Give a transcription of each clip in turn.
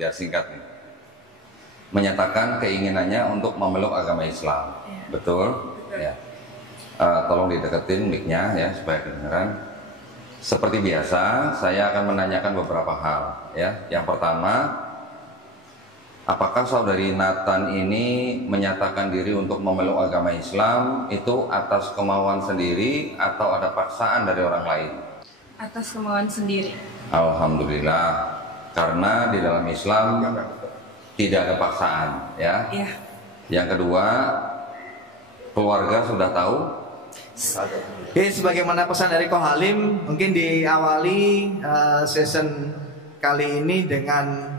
biar singkat nih. Menyatakan keinginannya untuk memeluk agama Islam. Betul? Ya. Tolong dideketin mic-nya ya supaya kedengaran. Seperti biasa, saya akan menanyakan beberapa hal ya. Yang pertama, apakah saudari Nathan ini menyatakan diri untuk memeluk agama Islam itu atas kemauan sendiri atau ada paksaan dari orang lain? Atas kemauan sendiri. Alhamdulillah, karena di dalam Islam tidak ada paksaan ya. Iya. Yang kedua, keluarga sudah tahu. Oke, sebagaimana pesan dari Ko Halim, mungkin diawali season kali ini dengan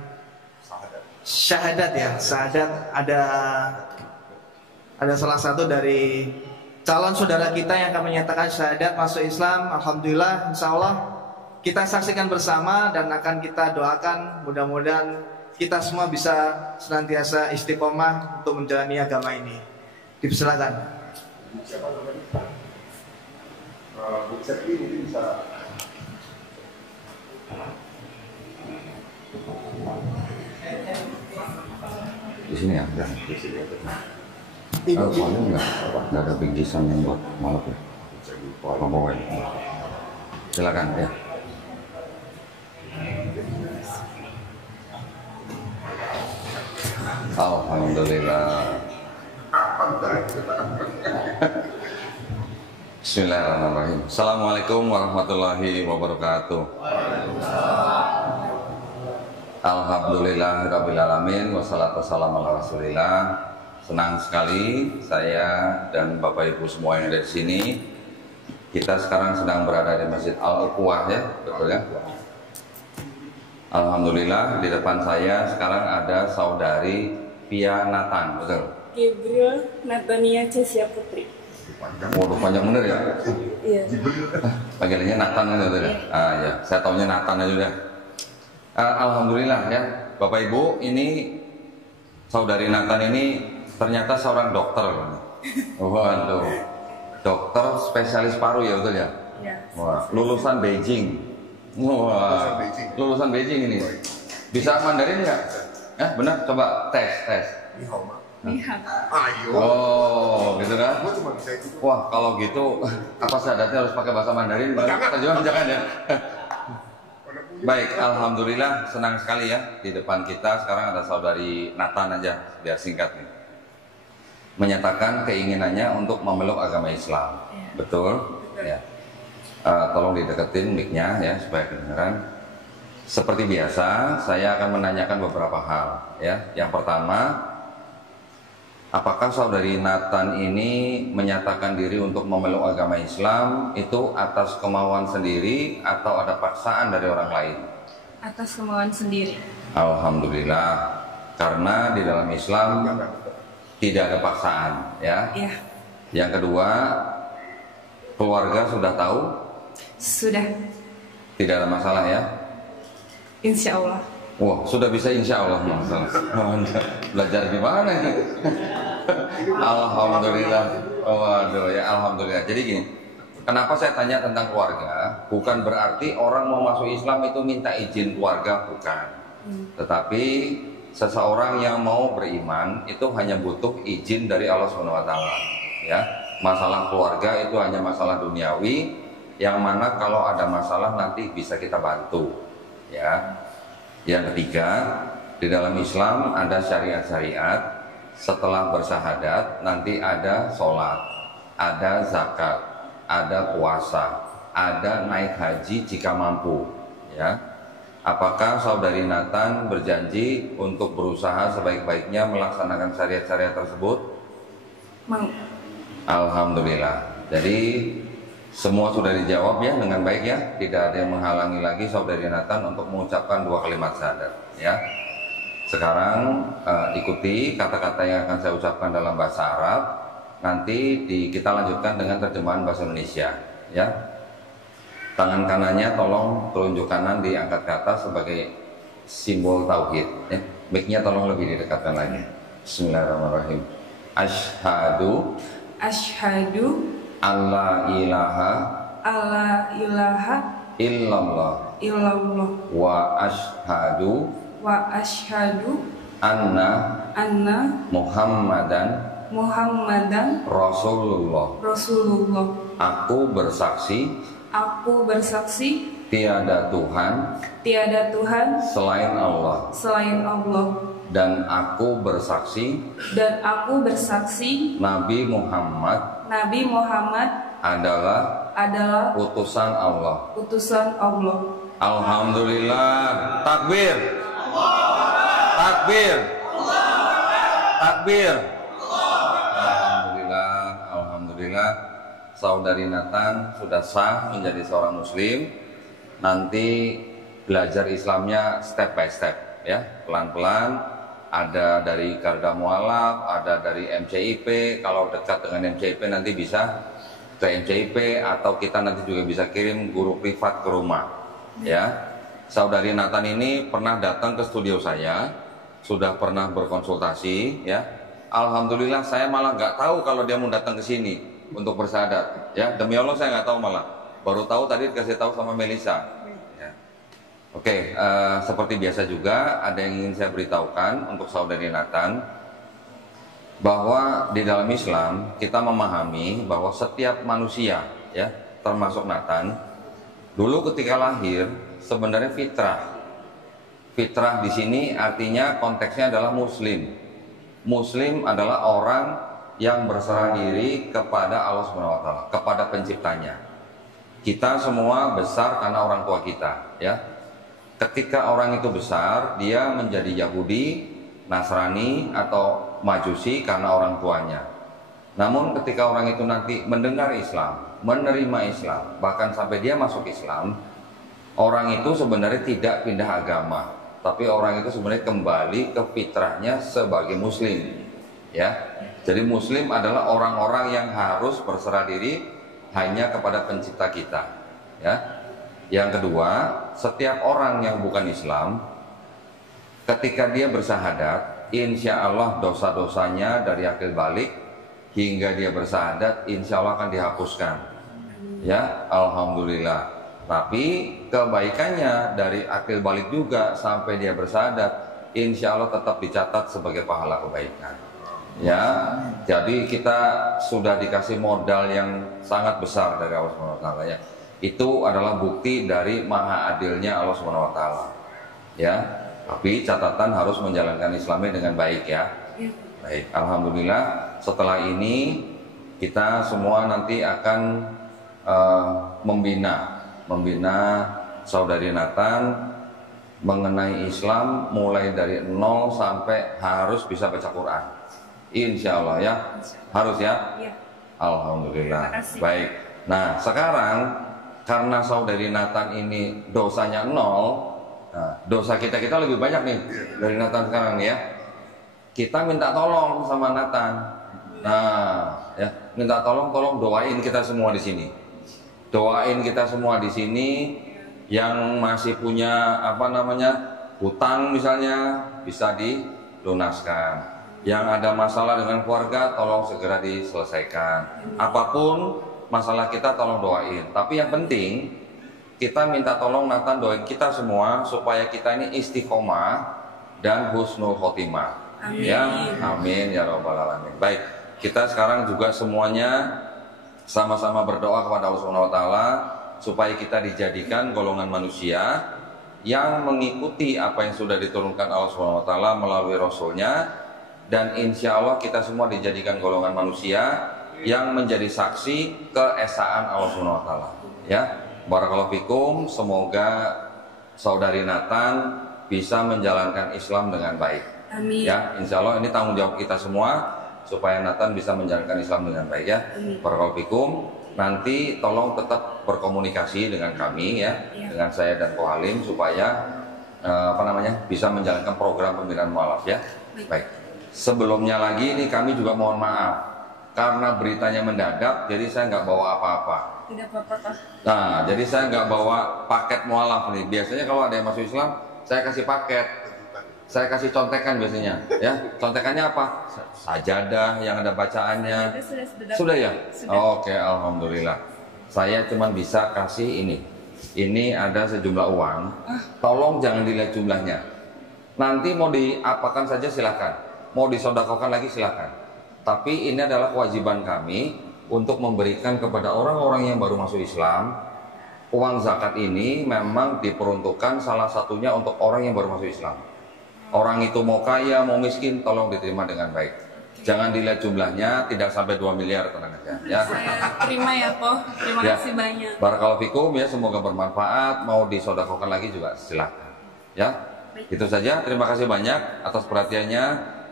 syahadat ya. Syahadat ada salah satu dari calon saudara kita yang akan menyatakan syahadat masuk Islam. Alhamdulillah, insya Allah kita saksikan bersama dan akan kita doakan mudah-mudahan kita semua bisa senantiasa istiqomah untuk menjalani agama ini. Dipersilakan. Siapa namanya? Bu Septi mungkin bisa. Di sini ya, di sini. Soalnya nggak ada bingkisan yang buat malam ya. Bawa ya. Silakan ya. Alhamdulillah. Bismillahirrahmanirrahim. Assalamualaikum warahmatullahi wabarakatuh. Alhamdulillahirrabbilalamin. Wassalatu wassalamu ala rasulillah. Senang sekali saya dan Bapak Ibu semua yang ada di sini. Kita sekarang sedang berada di Masjid Al-Uquwah ya, betul ya? Alhamdulillah, di depan saya sekarang ada saudari Pia Nathan, betul? Gabriel Natania Cesia Putri. Waduh, panjang bener ya? Iya. Panggilannya Nathan aja betul ya? Ya, saya taunya Nathan aja udah. Alhamdulillah ya, Bapak Ibu, ini saudari Nathan ini ternyata seorang dokter. Waduh, dokter spesialis paru ya betul ya? Iya. Wah, lulusan Beijing. Wah, lulusan Beijing ini. Bisa Mandarin nggak? Benar, coba tes. Lihat. Ayo. Oh, gitu kan? Gua cuma bisa itu. Wah, kalau gitu apa syaratnya harus pakai bahasa Mandarin? Jangan ya. Baik, alhamdulillah senang sekali ya di depan kita sekarang ada saudari Nathan aja biar singkat nih. Menyatakan keinginannya untuk memeluk agama Islam. Betul? Ya. Tolong dideketin mic-nya ya supaya kedengaran. Seperti biasa, saya akan menanyakan beberapa hal ya. Yang pertama, apakah saudari Nathan ini menyatakan diri untuk memeluk agama Islam itu atas kemauan sendiri atau ada paksaan dari orang lain? Atas kemauan sendiri. Alhamdulillah, karena di dalam Islam tidak ada paksaan ya. Iya. Yang kedua, keluarga sudah tahu? Sudah. Tidak ada masalah ya? Insya Allah. Wah, sudah bisa insya Allah masalah. Belajar gimana ini? Alhamdulillah. Waduh ya, alhamdulillah. Jadi gini, kenapa saya tanya tentang keluarga? Bukan berarti orang mau masuk Islam itu minta izin keluarga, bukan. Tetapi seseorang yang mau beriman itu hanya butuh izin dari Allah SWT. Ya, masalah keluarga itu hanya masalah duniawi, yang mana kalau ada masalah nanti bisa kita bantu. Ya. Yang ketiga, di dalam Islam ada syariat-syariat. Setelah bersyahadat nanti ada sholat, ada zakat, ada puasa, ada naik haji jika mampu. Ya, apakah saudari Nathan berjanji untuk berusaha sebaik-baiknya melaksanakan syariat-syariat tersebut? Mau. Alhamdulillah. Jadi semua sudah dijawab ya dengan baik ya. Tidak ada yang menghalangi lagi saudari Nathan untuk mengucapkan 2 kalimat syahadat. Ya. Sekarang ikuti kata-kata yang akan saya ucapkan dalam bahasa Arab. Nanti kita lanjutkan dengan terjemahan bahasa Indonesia. Ya. Tangan kanannya tolong telunjuk kanan diangkat ke atas sebagai simbol tauhid. Ya. Mic-nya tolong lebih didekatkan lagi. Bismillahirrahmanirrahim. Asyhadu alla ilaha illallah wa asyhadu wa asyhadu anna anna Muhammadan Rasulullah. Aku bersaksi tiada Tuhan selain Allah. Dan aku bersaksi Nabi Muhammad adalah utusan Allah. Alhamdulillah. Takbir. Takbir. Takbir. Alhamdulillah. Saudari Nathan sudah sah menjadi seorang muslim. Nanti belajar Islamnya step by step ya, pelan-pelan. Ada dari Garda Mualaf, ada dari MCIP. Kalau dekat dengan MCIP nanti bisa ke MCIP, atau kita nanti juga bisa kirim guru privat ke rumah ya. Saudari Nathan ini pernah datang ke studio saya, sudah pernah berkonsultasi ya. Alhamdulillah, saya malah nggak tahu kalau dia mau datang ke sini untuk bersyahadat ya. Demi Allah saya nggak tahu, malah baru tahu tadi dikasih tahu sama Melisa. Oke, seperti biasa juga ada yang ingin saya beritahukan untuk saudari Nathan, bahwa di dalam Islam kita memahami bahwa setiap manusia ya, termasuk Nathan, dulu ketika lahir sebenarnya fitrah. Fitrah di sini artinya konteksnya adalah muslim. Muslim adalah orang yang berserah diri kepada Allah SWT, kepada penciptanya. Kita semua besar karena orang tua kita ya. Ketika orang itu besar, dia menjadi Yahudi, Nasrani, atau Majusi karena orang tuanya. Namun ketika orang itu nanti mendengar Islam, menerima Islam, bahkan sampai dia masuk Islam, orang itu sebenarnya tidak pindah agama, tapi orang itu sebenarnya kembali ke fitrahnya sebagai muslim ya. Jadi muslim adalah orang-orang yang harus berserah diri hanya kepada pencipta kita ya. Yang kedua, setiap orang yang bukan Islam, ketika dia bersyahadat, insya Allah dosa-dosanya dari akil balik hingga dia bersyahadat, insya Allah akan dihapuskan. Ya, Alhamdulillah. Tapi kebaikannya dari akil balik juga sampai dia bersyahadat, insya Allah tetap dicatat sebagai pahala kebaikan. Ya, jadi kita sudah dikasih modal yang sangat besar dari Allah SWT ya. Itu adalah bukti dari maha adilnya Allah SWT ya. Tapi catatan harus menjalankan Islamnya dengan baik ya. Baik, Alhamdulillah. Setelah ini kita semua nanti akan membina saudari Nathan mengenai Islam mulai dari 0 sampai harus bisa baca Quran. Insya Allah ya. Harus ya. Alhamdulillah. Baik. Nah sekarang karena saudari Nathan ini dosanya 0, nah, dosa kita lebih banyak nih dari Nathan sekarang nih ya. Kita minta tolong sama Nathan. Nah, ya, minta tolong doain kita semua di sini. Doain kita semua di sini yang masih punya hutang misalnya bisa dilunaskan. Yang ada masalah dengan keluarga tolong segera diselesaikan. Apapun masalah kita tolong doain. Tapi yang penting kita minta tolong Nathan doain kita semua supaya kita ini istiqomah dan husnul khotimah. Amin. Ya, amin ya rabbal alamin. Baik, kita sekarang juga semuanya sama-sama berdoa kepada Allah SWT supaya kita dijadikan golongan manusia yang mengikuti apa yang sudah diturunkan Allah SWT melalui Rasulnya, dan insya Allah kita semua dijadikan golongan manusia yang menjadi saksi keesaan Allah SWT ya. Barakallahu fikum. Semoga saudari Nathan bisa menjalankan Islam dengan baik. Amin. Ya, insya Allah ini tanggung jawab kita semua supaya Nathan bisa menjalankan Islam dengan baik ya. Barakallahu fikum. Nanti tolong tetap berkomunikasi dengan kami ya, dengan saya dan Ko Halim supaya bisa menjalankan program pembinaan mualaf ya. Baik. Sebelumnya lagi ini kami juga mohon maaf karena beritanya mendadak, jadi saya nggak bawa apa-apa. Tidak apa-apa. Nah, jadi saya nggak bawa paket mualaf nih. Biasanya kalau ada yang masuk Islam, saya kasih paket. Saya kasih contekan biasanya, ya. Contekannya apa? Sajadah yang ada bacaannya. Sudah ya? Sudah. Oke, Alhamdulillah. Saya cuma bisa kasih ini. Ini ada sejumlah uang. Tolong jangan dilihat jumlahnya. Nanti mau diapakan saja silakan, mau disodakokan lagi silakan. Tapi ini adalah kewajiban kami untuk memberikan kepada orang-orang yang baru masuk Islam. Uang zakat ini memang diperuntukkan salah satunya untuk orang yang baru masuk Islam. Orang itu mau kaya, mau miskin, tolong diterima dengan baik. Jangan dilihat jumlahnya, tidak sampai 2 miliar, tenang aja ya. Saya terima ya, Po. Terima Ya. kasih banyak. Barakallahu fikum ya, semoga bermanfaat. Mau disodakokan lagi juga silakan. Ya, itu saja. Terima kasih banyak atas perhatiannya,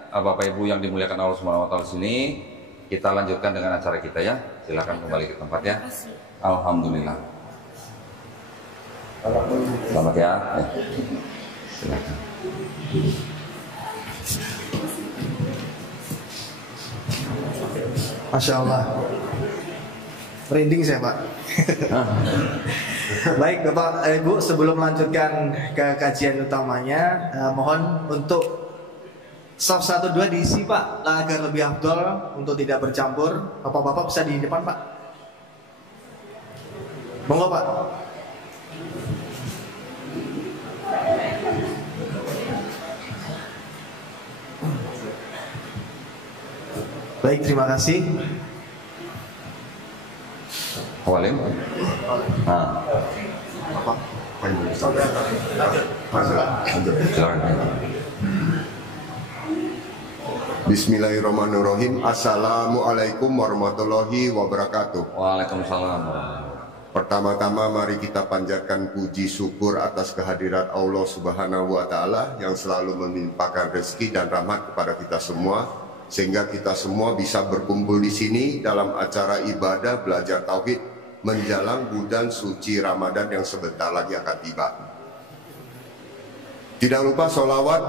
Bapak Ibu yang dimuliakan Allah Subhanahu wa taala sini. Kita lanjutkan dengan acara kita ya. Silakan kembali ke tempat ya. Alhamdulillah. Selamat ya. Silakan. Masya Allah, merinding saya Pak. Baik Bapak Ibu, sebelum melanjutkan ke kajian utamanya, mohon untuk saf 1, 2 diisi Pak, agar lebih afdol untuk tidak bercampur. Bapak-bapak bisa di depan Pak. Monggo Pak. Baik, terima kasih. Walim. Nah, silakan. Bismillahirrahmanirrahim. Assalamualaikum warahmatullahi wabarakatuh. Waalaikumsalam. Pertama-tama mari kita panjatkan puji syukur atas kehadirat Allah Subhanahu wa taala yang selalu melimpahkan rezeki dan rahmat kepada kita semua, sehingga kita semua bisa berkumpul di sini dalam acara ibadah belajar tauhid menjelang bulan suci Ramadan yang sebentar lagi akan tiba. Tidak lupa sholawat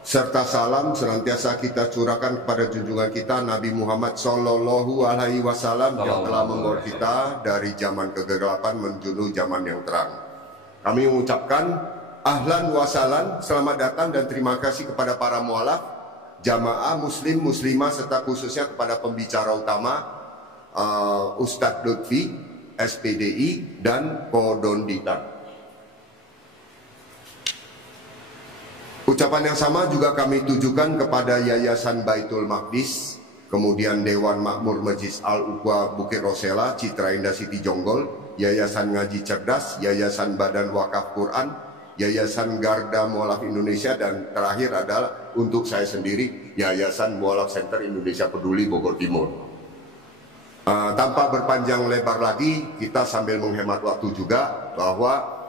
serta salam senantiasa kita curahkan kepada junjungan kita Nabi Muhammad Sallallahu Alaihi Wasallam yang telah membawa kita dari zaman kegelapan menuju zaman yang terang. Kami mengucapkan ahlan wasalan, selamat datang dan terima kasih kepada para mualaf, jamaah muslim muslimah serta khususnya kepada pembicara utama Ustadz Lutfi SPDI dan Kodonditan. Ucapan yang sama juga kami tujukan kepada Yayasan Baitul Maqdis, kemudian Dewan Makmur Masjid Al-Uqwa Bukit Rosela, Citra Indah Siti Jonggol, Yayasan Ngaji Cerdas, Yayasan Badan Wakaf Quran, Yayasan Garda Mualaf Indonesia, dan terakhir adalah untuk saya sendiri, Yayasan Mualaf Center Indonesia Peduli Bogor Timur. Tanpa berpanjang lebar lagi, kita sambil menghemat waktu juga bahwa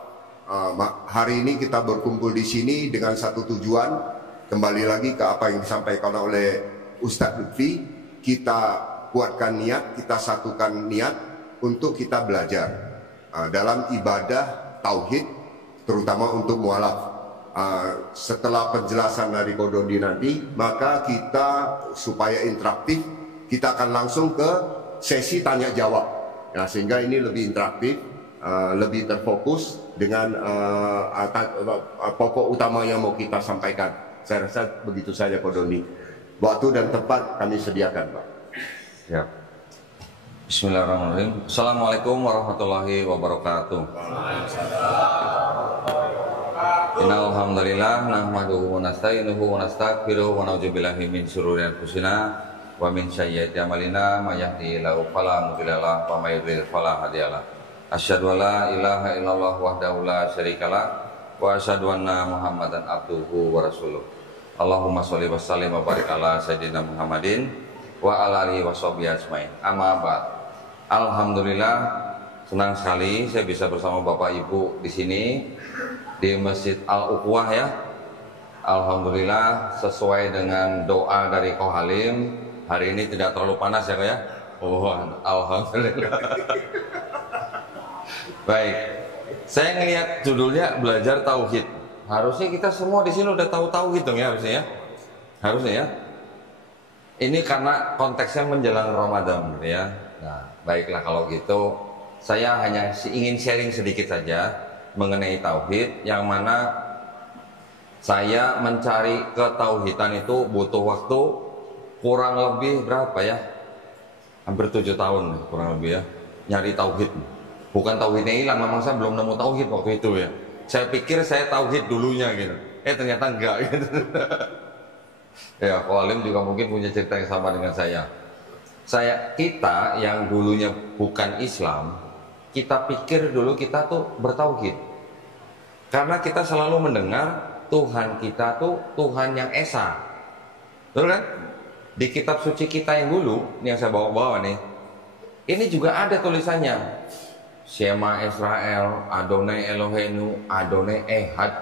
hari ini kita berkumpul di sini dengan satu tujuan, kembali lagi ke apa yang disampaikan oleh Ustadz Lutfi. Kita kuatkan niat, kita satukan niat untuk kita belajar dalam ibadah tauhid, terutama untuk mualaf. Setelah penjelasan dari Kodondi nanti, maka kita supaya interaktif, kita akan langsung ke sesi tanya jawab. Nah, sehingga ini lebih interaktif, lebih terfokus dengan pokok utama yang mau kita sampaikan. Saya rasa begitu saja Pak Doni. Waktu dan tempat kami sediakan Pak. Ya. Bismillahirrahmanirrahim. Assalamualaikum warahmatullahi wabarakatuh. Innal hamdalillah nahmaduhu wa nasta'inuhu wa nastaghfiruhu wa na'udzu billahi min syururi anfusina wa min sayyiati a'malina may yahdihillahu fala mudilla lahu wa may yudlil fala hadiyalah. Asyhadu an la ilaha illallah wahdahu la syarikalah wa asyhadu anna Muhammadan abduhu wa rasuluh. Allahumma sholli wa sallim wa barik ala sayyidina Muhammadin wa ala alihi washabihi ajmain. Amma ba'd. Alhamdulillah, senang sekali saya bisa bersama Bapak Ibu di sini di Masjid Al-Uqwah ya. Alhamdulillah, sesuai dengan doa dari Ko Halim, hari ini tidak terlalu panas ya Ko ya. Oh, alhamdulillah. Baik, saya ngelihat judulnya belajar tauhid. Harusnya kita semua di sini udah tahu tauhid dong ya, harusnya ya. Harusnya ya. Ini karena konteksnya menjelang Ramadan gitu ya. Nah, baiklah kalau gitu, saya hanya ingin sharing sedikit saja mengenai tauhid, yang mana saya mencari ketauhidan itu butuh waktu kurang lebih berapa ya? Hampir 7 tahun kurang lebih ya, nyari tauhid. Bukan tauhidnya hilang, memang saya belum nemu tauhid waktu itu ya. Saya pikir saya tauhid dulunya gitu. ternyata enggak gitu. Ya, Ko Alim juga mungkin punya cerita yang sama dengan saya. Kita yang dulunya bukan Islam, kita pikir dulu kita tuh bertauhid. Karena kita selalu mendengar Tuhan kita tuh Tuhan yang esa. Betul kan? Di kitab suci kita yang dulu, yang saya bawa-bawa nih, ini juga ada tulisannya. Shema Israel, Adonai Eloheinu, Adonai Ehad.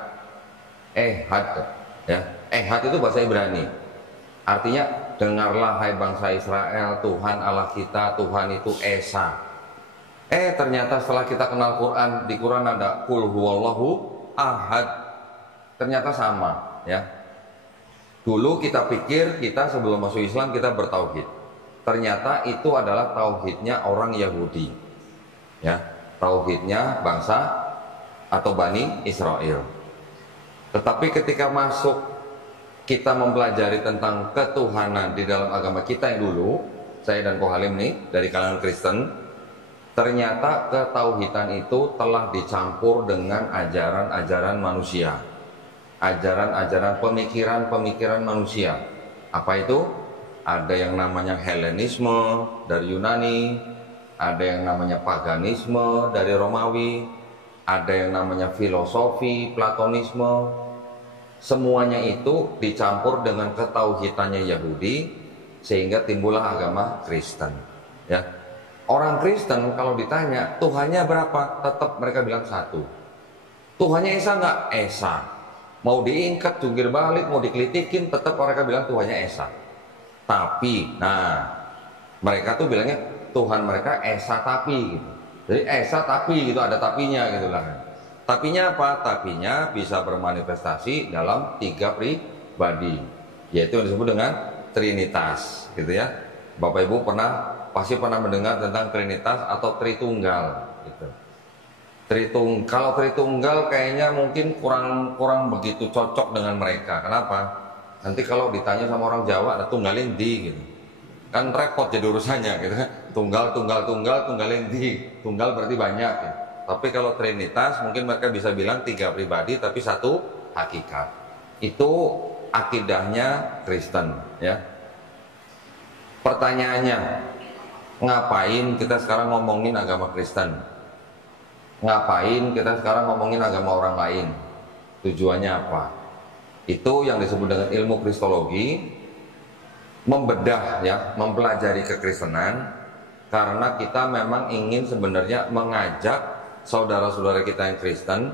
Ehad, ya. Ehad itu bahasa Ibrani. Artinya, dengarlah hai bangsa Israel, Tuhan Allah kita, Tuhan itu esa. Ternyata setelah kita kenal Quran, di Quran ada Qul huwallahu ahad. Ternyata sama, ya. Dulu kita pikir kita sebelum masuk Islam kita bertauhid. Ternyata itu adalah tauhidnya orang Yahudi, ya. Tauhidnya bangsa atau Bani Israel. Tetapi ketika masuk kita mempelajari tentang ketuhanan di dalam agama kita yang dulu, saya dan Ko Halim nih dari kalangan Kristen, ternyata ketauhidan itu telah dicampur dengan ajaran-ajaran manusia, ajaran-ajaran pemikiran-pemikiran manusia. Apa itu? Ada yang namanya Helenisme dari Yunani, ada yang namanya paganisme dari Romawi, ada yang namanya filosofi, Platonisme. Semuanya itu dicampur dengan ketauhidannya Yahudi sehingga timbullah agama Kristen, ya. Orang Kristen kalau ditanya Tuhannya berapa, tetap mereka bilang satu. Tuhannya Esa nggak? Esa. Mau diingkat, jungkir balik, mau dikelitikin, tetap mereka bilang Tuhannya Esa. Tapi, nah, mereka tuh bilangnya Tuhan mereka Esa tapi gitu. Jadi Esa tapi gitu, ada tapinya gitu lah. Tapinya apa? Tapinya bisa bermanifestasi dalam 3 pribadi, yaitu yang disebut dengan Trinitas, gitu ya. Bapak Ibu pasti pernah mendengar tentang Trinitas atau Tritunggal, gitu. Kalau Tritunggal kayaknya mungkin kurang begitu cocok dengan mereka. Kenapa? Nanti kalau ditanya sama orang Jawa, ada tunggalin di, gitu. Kan repot jadi urusannya, gitu. Tunggalin di. Tunggal berarti banyak, gitu. Tapi kalau Trinitas mungkin mereka bisa bilang 3 pribadi tapi 1 hakikat. Itu akidahnya Kristen, ya. Pertanyaannya, ngapain kita sekarang ngomongin agama Kristen? Ngapain kita sekarang ngomongin agama orang lain? Tujuannya apa? Itu yang disebut dengan ilmu kristologi, membedah, ya, mempelajari kekristenan, karena kita memang ingin sebenarnya mengajak saudara-saudara kita yang Kristen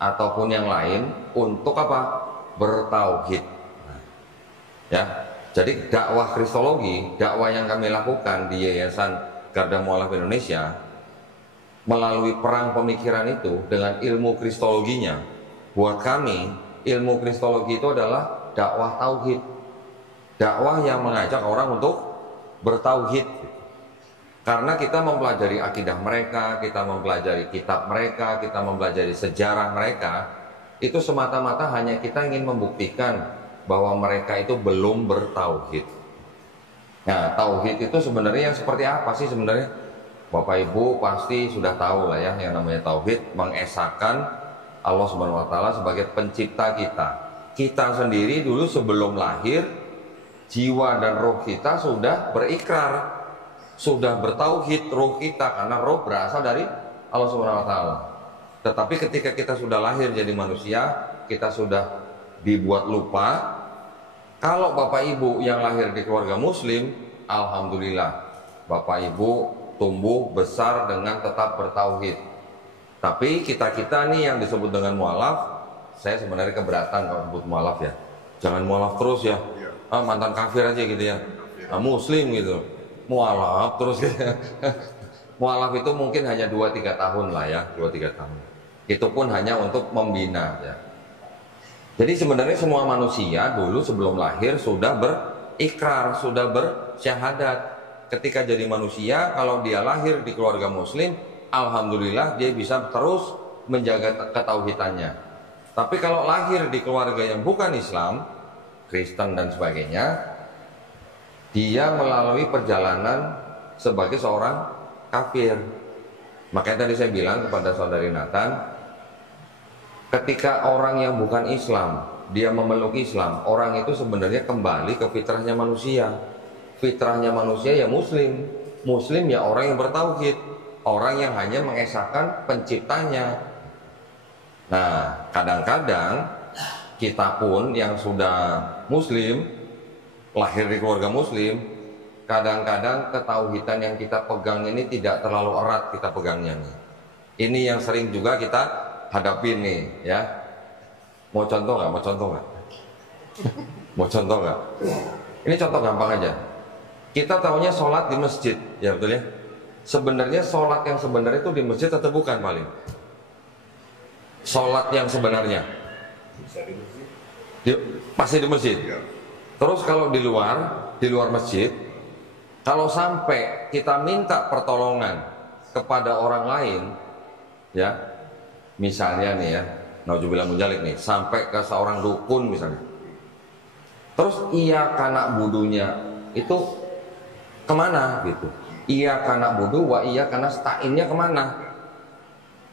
ataupun yang lain untuk apa? Bertauhid. Ya. Jadi dakwah kristologi, dakwah yang kami lakukan di Yayasan Garda Mualaf Indonesia melalui perang pemikiran itu dengan ilmu kristologinya. Buat kami, ilmu kristologi itu adalah dakwah tauhid. Dakwah yang mengajak orang untuk bertauhid. Karena kita mempelajari akidah mereka, kita mempelajari kitab mereka, kita mempelajari sejarah mereka, itu semata-mata hanya kita ingin membuktikan bahwa mereka itu belum bertauhid. Nah, tauhid itu sebenarnya yang seperti apa sih sebenarnya? Bapak Ibu pasti sudah tahu lah ya, yang namanya tauhid mengesahkan Allah Subhanahu wa taala sebagai pencipta kita. Kita sendiri dulu sebelum lahir, jiwa dan roh kita sudah berikrar, sudah bertauhid roh kita, karena roh berasal dari Allah Subhanahu wa taala. Tetapi ketika kita sudah lahir jadi manusia, kita sudah dibuat lupa. Kalau Bapak Ibu yang lahir di keluarga muslim, alhamdulillah, Bapak Ibu tumbuh besar dengan tetap bertauhid. Tapi kita-kita nih yang disebut dengan mualaf, saya sebenarnya keberatan kalau disebut mualaf ya. Jangan mualaf terus ya. Mantan kafir aja gitu ya. Muslim gitu. Mualaf terus gitu. Mualaf itu mungkin hanya 2-3 tahun lah ya, 2-3 tahun. Itu pun hanya untuk membina ya. Jadi sebenarnya semua manusia dulu sebelum lahir sudah berikrar, sudah bersyahadat. Ketika jadi manusia, kalau dia lahir di keluarga muslim, alhamdulillah dia bisa terus menjaga ketauhidannya. Tapi kalau lahir di keluarga yang bukan Islam, Kristen dan sebagainya, dia melalui perjalanan sebagai seorang kafir. Makanya tadi saya bilang kepada saudari Nathan, Ketika orang yang bukan Islam dia memeluk Islam, orang itu sebenarnya kembali ke fitrahnya manusia. Fitrahnya manusia ya muslim. Muslim ya orang yang bertauhid, orang yang hanya mengesahkan penciptanya. Nah, kadang-kadang kita pun yang sudah muslim, lahir di keluarga muslim, kadang-kadang ketauhidan yang kita pegang ini tidak terlalu erat kita pegangnya nih. Ini yang sering juga kita hadapi nih, ya. Mau contoh nggak? Mau contoh nggak? Mau contoh nggak? Ini contoh gampang aja. Kita tahunya sholat di masjid, ya betul ya. Sebenarnya sholat yang sebenarnya itu di masjid atau bukan paling? Sholat yang sebenarnya pasti di masjid. Terus kalau di luar masjid, kalau sampai kita minta pertolongan kepada orang lain, ya, misalnya nih ya, nauzubillah munjalik nih, sampai ke seorang dukun misalnya. Terus iya kanak budunya itu kemana gitu? Iya kanak budu, wa iya karena sta'innya kemana?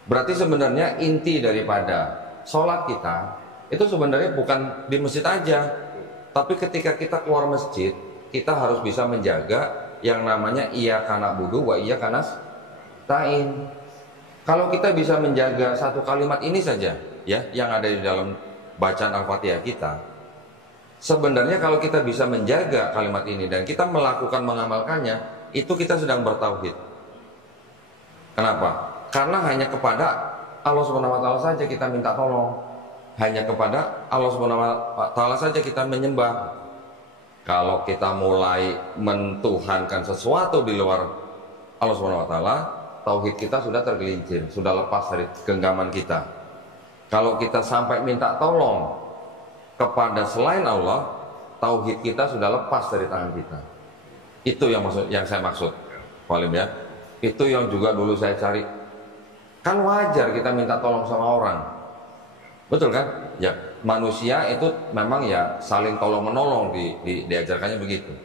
Berarti sebenarnya inti daripada sholat kita itu sebenarnya bukan di masjid aja, tapi ketika kita keluar masjid kita harus bisa menjaga yang namanya iya kanak budu, wa iya karena sta'in. Kalau kita bisa menjaga satu kalimat ini saja, ya, yang ada di dalam bacaan Al-Fatihah kita, sebenarnya kalau kita bisa menjaga kalimat ini dan kita melakukan mengamalkannya, itu kita sedang bertauhid. Kenapa? Karena hanya kepada Allah Subhanahu wa taala saja kita minta tolong. Hanya kepada Allah Subhanahu wa taala saja kita menyembah. Kalau kita mulai mentuhankan sesuatu di luar Allah Subhanahu wa taala, tauhid kita sudah tergelincir, sudah lepas dari genggaman kita. Kalau kita sampai minta tolong kepada selain Allah, tauhid kita sudah lepas dari tangan kita. Itu yang saya maksud, Walim ya. Itu yang juga dulu saya cari. Kan wajar kita minta tolong sama orang, betul kan? Ya, manusia itu memang ya saling tolong menolong, diajarkannya begitu.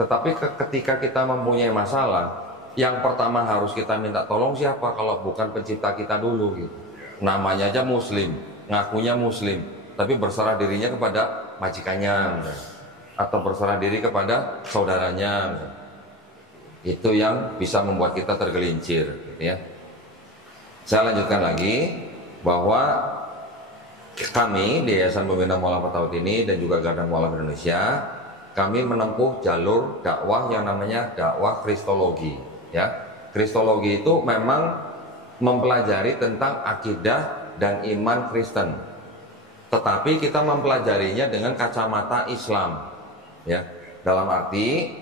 Tetapi ketika kita mempunyai masalah, yang pertama harus kita minta tolong siapa kalau bukan pencipta kita dulu gitu. Namanya aja muslim, ngakunya muslim, tapi berserah dirinya kepada majikannya atau berserah diri kepada saudaranya. Itu yang bisa membuat kita tergelincir gitu ya. Saya lanjutkan lagi bahwa kami di Yayasan Pembina Mu'allafat Tauhid ini dan juga Garda Mu'allafat Indonesia, kami menempuh jalur dakwah yang namanya dakwah kristologi. Ya, kristologi itu memang mempelajari tentang akidah dan iman Kristen, tetapi kita mempelajarinya dengan kacamata Islam. Ya, dalam arti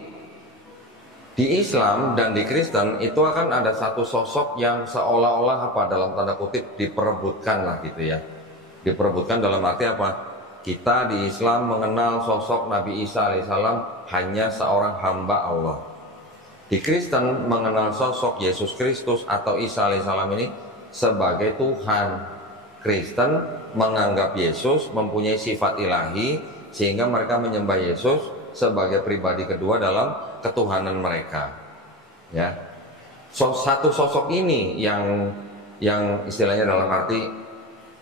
di Islam dan di Kristen itu akan ada satu sosok yang seolah-olah apa dalam tanda kutip diperebutkan lah gitu ya. Diperebutkan dalam arti apa? Kita di Islam mengenal sosok Nabi Isa alaihissalam hanya seorang hamba Allah. Di Kristen mengenal sosok Yesus Kristus atau Isa alaihissalam ini sebagai Tuhan. Kristen menganggap Yesus mempunyai sifat ilahi sehingga mereka menyembah Yesus sebagai pribadi kedua dalam ketuhanan mereka. Ya, satu sosok ini yang istilahnya dalam arti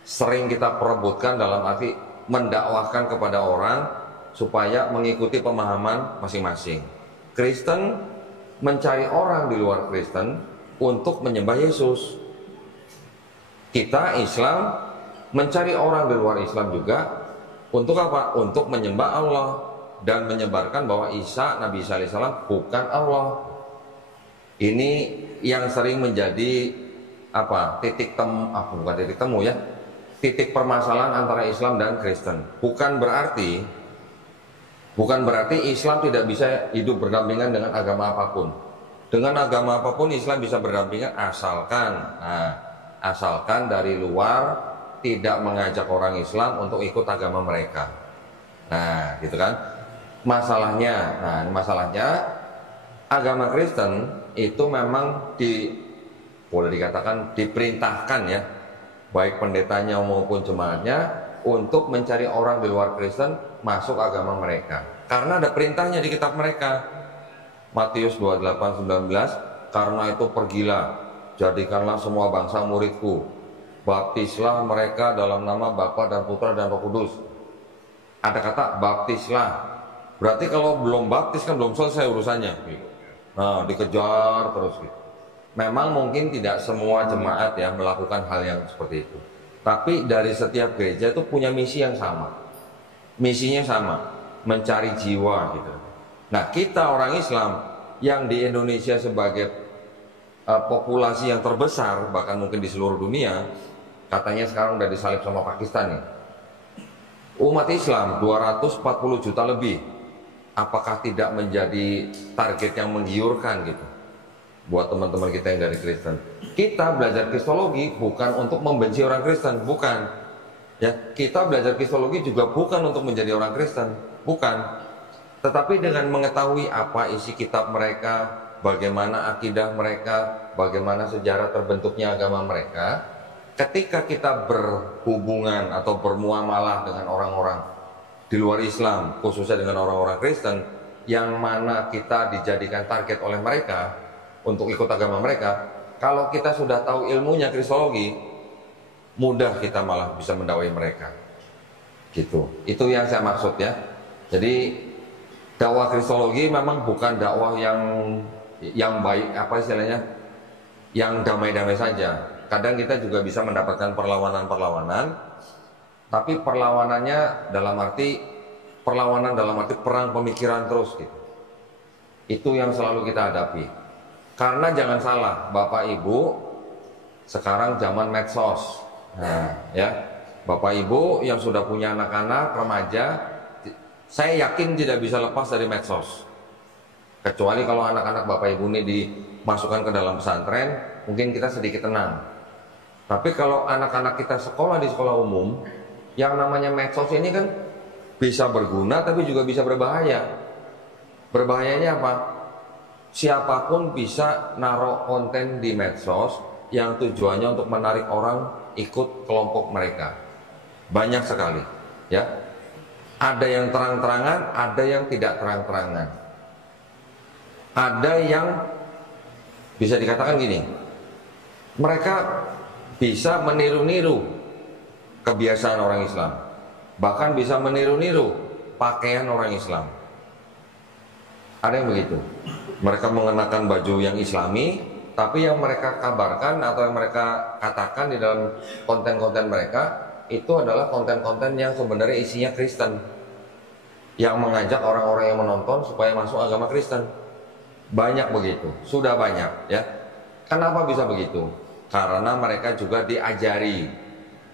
sering kita perebutkan dalam arti mendakwahkan kepada orang supaya mengikuti pemahaman masing-masing. Kristen mencari orang di luar Kristen untuk menyembah Yesus. Kita Islam mencari orang di luar Islam juga untuk apa? Untuk menyembah Allah dan menyebarkan bahwa Nabi Isa alaihissalam bukan Allah. Ini yang sering menjadi apa? Titik temu ya. Titik permasalahan antara Islam dan Kristen. Bukan berarti Islam tidak bisa hidup berdampingan dengan agama apapun. Dengan agama apapun Islam bisa berdampingan asalkan dari luar tidak mengajak orang Islam untuk ikut agama mereka. Nah, gitu kan? Masalahnya agama Kristen itu memang boleh dikatakan diperintahkan ya, baik pendetanya maupun jemaatnya untuk mencari orang di luar Kristen masuk agama mereka. Karena ada perintahnya di kitab mereka. Matius 28:19, karena itu pergilah, jadikanlah semua bangsa muridku, baptislah mereka dalam nama Bapa dan Putra dan Roh Kudus. Ada kata baptislah. Berarti kalau belum baptis kan belum selesai urusannya. Nah, dikejar terus gitu. Memang mungkin tidak semua jemaat ya melakukan hal yang seperti itu. Tapi dari setiap gereja itu punya misi yang sama. Misinya sama, mencari jiwa gitu. Nah, kita orang Islam yang di Indonesia sebagai populasi yang terbesar, bahkan mungkin di seluruh dunia, katanya sekarang udah disalib sama Pakistan nih. Umat Islam 240 juta lebih. Apakah tidak menjadi target yang menggiurkan gitu buat teman-teman kita yang dari Kristen? Kita belajar Kristologi bukan untuk membenci orang Kristen, bukan. Ya, kita belajar Kristologi juga bukan untuk menjadi orang Kristen, bukan. Tetapi dengan mengetahui apa isi kitab mereka, bagaimana akidah mereka, bagaimana sejarah terbentuknya agama mereka, ketika kita berhubungan atau bermuamalah dengan orang-orang di luar Islam, khususnya dengan orang-orang Kristen, yang mana kita dijadikan target oleh mereka untuk ikut agama mereka, kalau kita sudah tahu ilmunya Kristologi, mudah kita malah bisa mendakwai mereka. Gitu. Itu yang saya maksud ya. Jadi dakwah Kristologi memang bukan dakwah yang baik, apa istilahnya, yang damai-damai saja. Kadang kita juga bisa mendapatkan perlawanan-perlawanan, tapi perlawanan dalam arti perang pemikiran terus gitu. Itu yang selalu kita hadapi. Karena jangan salah, Bapak Ibu, sekarang zaman medsos. Nah, ya, Bapak Ibu yang sudah punya anak-anak remaja, saya yakin tidak bisa lepas dari medsos. Kecuali kalau anak-anak Bapak Ibu ini dimasukkan ke dalam pesantren, mungkin kita sedikit tenang. Tapi kalau anak-anak kita sekolah di sekolah umum, yang namanya medsos ini kan bisa berguna tapi juga bisa berbahaya. Berbahayanya apa? Siapapun bisa naruh konten di medsos yang tujuannya untuk menarik orang ikut kelompok mereka. Banyak sekali, ya. Ada yang terang-terangan, ada yang tidak terang-terangan. Ada yang bisa dikatakan gini, mereka bisa meniru-niru kebiasaan orang Islam, bahkan bisa meniru-niru pakaian orang Islam. Ada yang begitu. Mereka mengenakan baju yang Islami, tapi yang mereka kabarkan atau yang mereka katakan di dalam konten-konten mereka itu adalah konten-konten yang sebenarnya isinya Kristen, yang mengajak orang-orang yang menonton supaya masuk agama Kristen. Banyak begitu, sudah banyak ya. Kenapa bisa begitu? Karena mereka juga diajari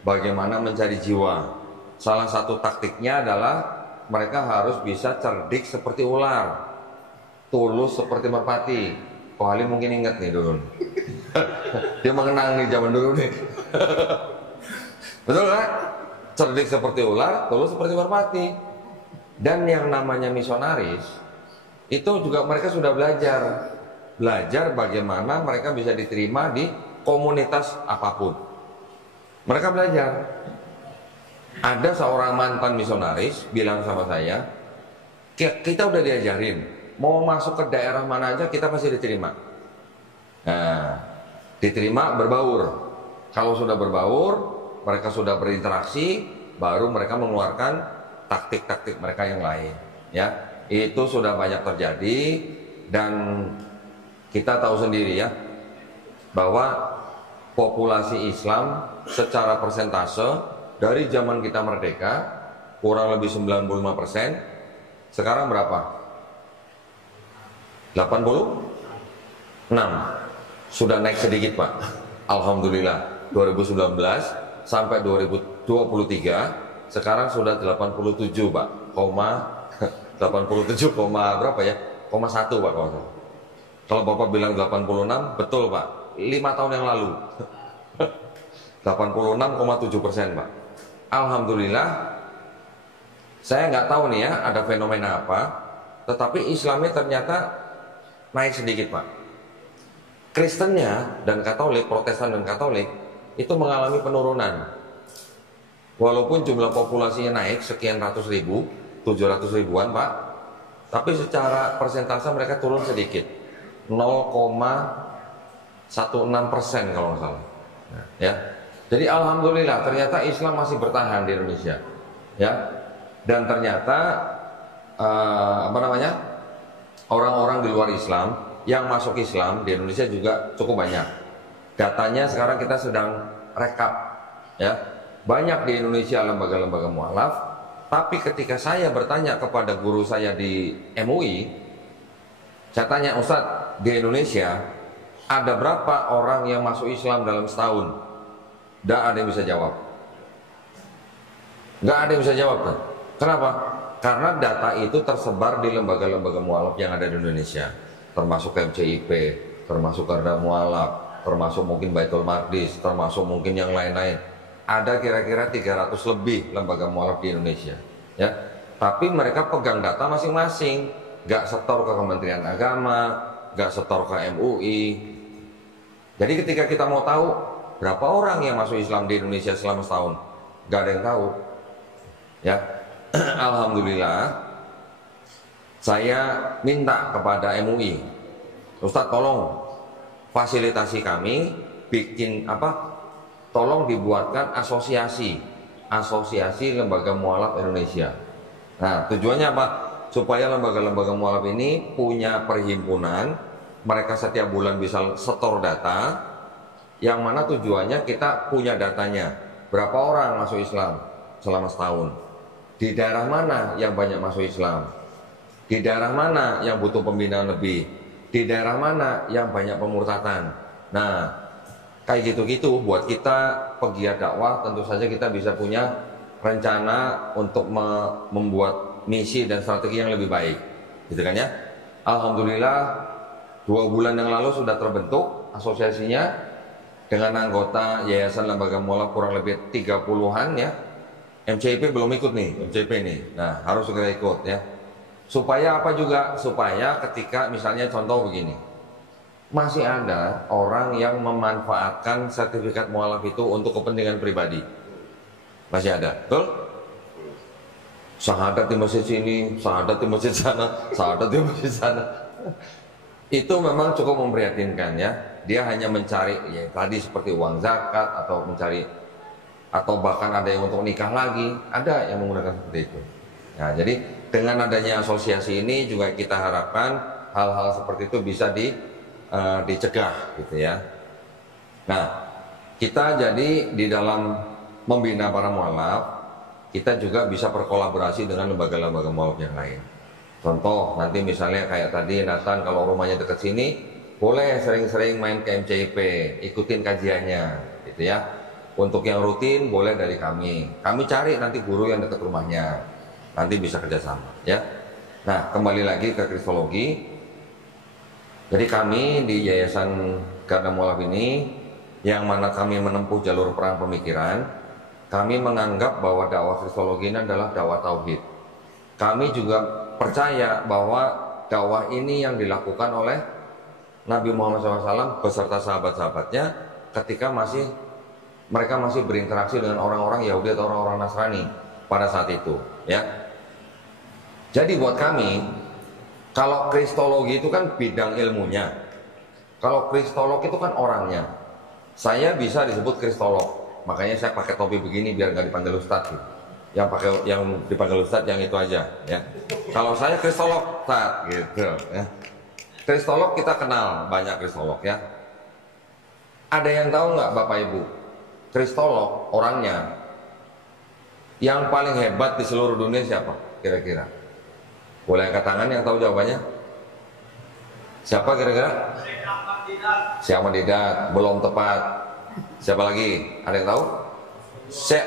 bagaimana mencari jiwa. Salah satu taktiknya adalah mereka harus bisa cerdik seperti ular, tulus seperti merpati. Ko Halim mungkin ingat nih dulu. Dia mengenang nih zaman dulu nih. Betul kan? Cerdik seperti ular, tulus seperti merpati. Dan yang namanya misionaris, itu juga mereka sudah belajar bagaimana mereka bisa diterima di komunitas apapun. Mereka belajar. Ada seorang mantan misionaris bilang sama saya, kita udah diajarin, mau masuk ke daerah mana aja kita pasti diterima. Nah, diterima berbaur. Kalau sudah berbaur, mereka sudah berinteraksi, baru mereka mengeluarkan taktik-taktik mereka yang lain. Ya, itu sudah banyak terjadi dan kita tahu sendiri ya, bahwa populasi Islam secara persentase dari zaman kita merdeka kurang lebih 95%. Sekarang berapa? 86. Sudah naik sedikit Pak. Alhamdulillah 2019 sampai 2023 sekarang sudah 87 Pak. 87, berapa ya? 1 Pak kalau Bapak bilang 86 betul Pak. 5 tahun yang lalu 86,7% Pak. Alhamdulillah. Saya nggak tahu nih ya ada fenomena apa, tetapi Islamnya ternyata naik sedikit Pak. Kristennya dan Katolik, Protestan dan Katolik itu mengalami penurunan. Walaupun jumlah populasinya naik sekian ratus ribu, 700 ribuan Pak, tapi secara persentase mereka turun sedikit, 0,16% kalau nggak salah. Ya, Jadi alhamdulillah ternyata Islam masih bertahan di Indonesia, ya. Dan ternyata orang-orang di luar Islam yang masuk Islam di Indonesia juga cukup banyak. Datanya sekarang kita sedang rekap, ya. Banyak di Indonesia lembaga-lembaga mualaf. Tapi ketika saya bertanya kepada guru saya di MUI, saya tanya, Ustadz, di Indonesia ada berapa orang yang masuk Islam dalam setahun? Nggak ada yang bisa jawab. Nggak ada yang bisa jawab kan? Kenapa? Karena data itu tersebar di lembaga-lembaga mualaf yang ada di Indonesia, termasuk MCIP, termasuk Garda Mualaf, termasuk mungkin Baitul Maqdis, termasuk mungkin yang lain-lain. Ada kira-kira 300 lebih lembaga mualaf di Indonesia, ya. Tapi mereka pegang data masing-masing, nggak setor ke Kementerian Agama, nggak setor ke MUI. Jadi ketika kita mau tahu berapa orang yang masuk Islam di Indonesia selama setahun, nggak ada yang tahu, ya. Alhamdulillah, saya minta kepada MUI, Ustadz tolong fasilitasi kami, bikin tolong dibuatkan asosiasi lembaga mualaf Indonesia. Nah, tujuannya apa? Supaya lembaga-lembaga mualaf ini punya perhimpunan, mereka setiap bulan bisa setor data, yang mana tujuannya kita punya datanya, berapa orang masuk Islam selama setahun, di daerah mana yang banyak masuk Islam, di daerah mana yang butuh pembinaan lebih, di daerah mana yang banyak pemurtatan. Nah, kayak gitu-gitu buat kita pegiat dakwah, tentu saja kita bisa punya rencana untuk membuat misi dan strategi yang lebih baik, gitu kan ya. Alhamdulillah 2 bulan yang lalu sudah terbentuk asosiasinya dengan anggota Yayasan Lembaga Mualaf kurang lebih 30-an, ya. MCIP belum ikut nih, MCIP nih. Nah, harus segera ikut, ya. Supaya apa juga? Supaya ketika misalnya contoh begini, masih ada orang yang memanfaatkan sertifikat mualaf itu untuk kepentingan pribadi. Masih ada, betul? Syahadat di masjid sini, syahadat di masjid sana, syahadat di masjid sana. Itu memang cukup memprihatinkan, ya. Dia hanya mencari, ya tadi seperti uang zakat, atau mencari, atau bahkan ada yang untuk nikah lagi, ada yang menggunakan seperti itu. Nah, jadi dengan adanya asosiasi ini juga kita harapkan hal-hal seperti itu bisa dicegah, gitu ya. Nah, kita jadi di dalam membina para mualaf, kita juga bisa berkolaborasi dengan lembaga-lembaga mualaf yang lain. Contoh, nanti misalnya kayak tadi Nathan kalau rumahnya dekat sini, boleh sering-sering main ke MCIP, ikutin kajiannya, gitu ya. Untuk yang rutin boleh dari kami cari nanti guru yang dekat rumahnya, nanti bisa kerjasama, ya. Nah, kembali lagi ke kristologi. Jadi kami di Yayasan Garda Mualaf ini, yang mana kami menempuh jalur perang pemikiran, kami menganggap bahwa dakwah kristologi ini adalah dakwah tauhid. Kami juga percaya bahwa dakwah ini yang dilakukan oleh Nabi Muhammad SAW beserta sahabat-sahabatnya ketika mereka masih berinteraksi dengan orang-orang Yahudi atau orang-orang Nasrani pada saat itu, ya. Jadi buat kami, kalau kristologi itu kan bidang ilmunya, kalau kristolog itu kan orangnya. Saya bisa disebut kristolog, makanya saya pakai topi begini biar nggak dipanggil ustadz gitu. Yang dipanggil ustadz yang itu aja, ya. Kalau saya kristolog, ustadz gitu, ya. Kristolog kita kenal banyak kristolog, ya. Ada yang tahu nggak Bapak Ibu? Kristolog orangnya yang paling hebat di seluruh dunia siapa? Kira-kira? Boleh angkat tangan yang tahu jawabannya? Siapa kira-kira? Syekh Ahmad Didat, belum tepat. Siapa lagi? Ada yang tahu?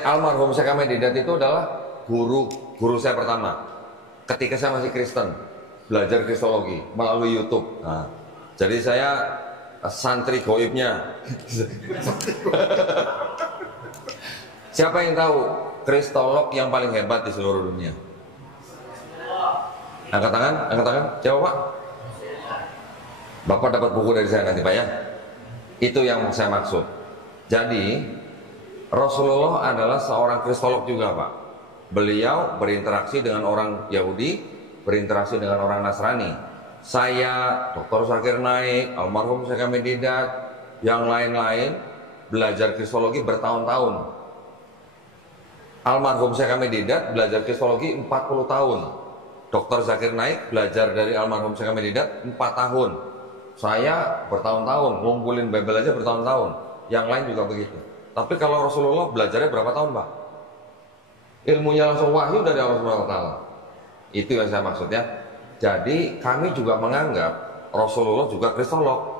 Almarhum Syekh Ahmad Didat itu adalah guru saya pertama. Ketika saya masih Kristen, belajar kristologi melalui YouTube. Nah, jadi saya santri goibnya. Siapa yang tahu kristolog yang paling hebat di seluruh dunia? Angkat tangan, angkat tangan. Siapa Pak? Bapak dapat buku dari saya nanti Pak, ya. Itu yang saya maksud. Jadi Rasulullah adalah seorang kristolog juga Pak. Beliau berinteraksi dengan orang Yahudi, berinteraksi dengan orang Nasrani. Saya, Dr. Zakir Naik, almarhum Syekh Ahmad Didat, yang lain-lain, belajar kristologi bertahun-tahun. Almarhum Syekh Hamid Didat belajar kristologi 40 tahun. Dr. Zakir Naik belajar dari almarhum Syekh Hamid Didat 4 tahun. Saya bertahun-tahun, ngumpulin Bible aja bertahun-tahun. Yang lain juga begitu. Tapi kalau Rasulullah belajarnya berapa tahun, Pak? Ilmunya langsung wahyu dari Allah Subhanahu wa taala. Itu yang saya maksud ya. Jadi kami juga menganggap Rasulullah juga kristolog.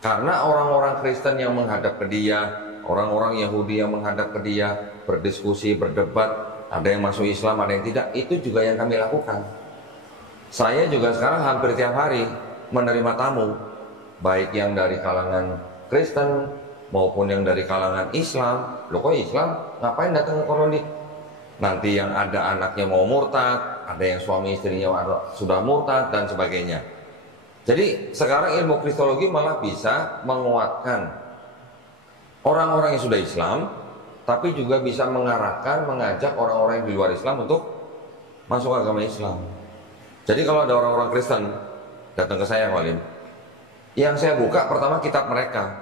Karena orang-orang Kristen yang menghadap ke dia, orang-orang Yahudi yang menghadap ke dia, berdiskusi, berdebat, ada yang masuk Islam, ada yang tidak, itu juga yang kami lakukan. Saya juga sekarang hampir tiap hari menerima tamu, baik yang dari kalangan Kristen maupun yang dari kalangan Islam. Loh kok Islam? Ngapain datang ke Korondit? Nanti yang ada anaknya mau murtad, ada yang suami istrinya sudah murtad dan sebagainya. Jadi sekarang ilmu kristologi malah bisa menguatkan orang-orang yang sudah Islam, tapi juga bisa mengarahkan, mengajak orang-orang yang di luar Islam untuk masuk agama Islam. Jadi kalau ada orang-orang Kristen datang ke saya, Walim, yang saya buka pertama kitab mereka.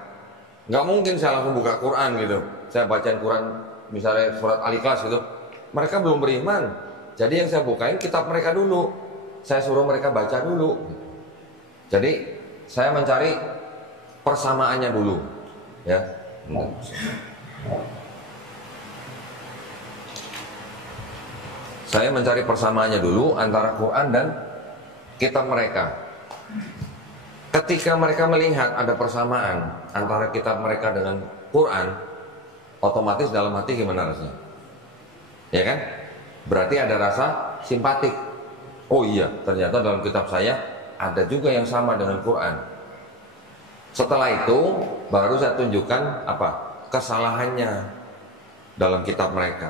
Nggak mungkin saya langsung buka Quran gitu. Saya bacain Quran misalnya surat Al-Ikhlas gitu. Mereka belum beriman. Jadi yang saya bukain kitab mereka dulu. Saya suruh mereka baca dulu. Jadi saya mencari persamaannya dulu, ya. Saya mencari persamaannya dulu antara Quran dan kitab mereka. Ketika mereka melihat ada persamaan antara kitab mereka dengan Quran, otomatis dalam hati gimana rasanya? Ya kan? Berarti ada rasa simpatik. Oh iya, ternyata dalam kitab saya ada juga yang sama dengan Quran. Setelah itu baru saya tunjukkan apa kesalahannya dalam kitab mereka.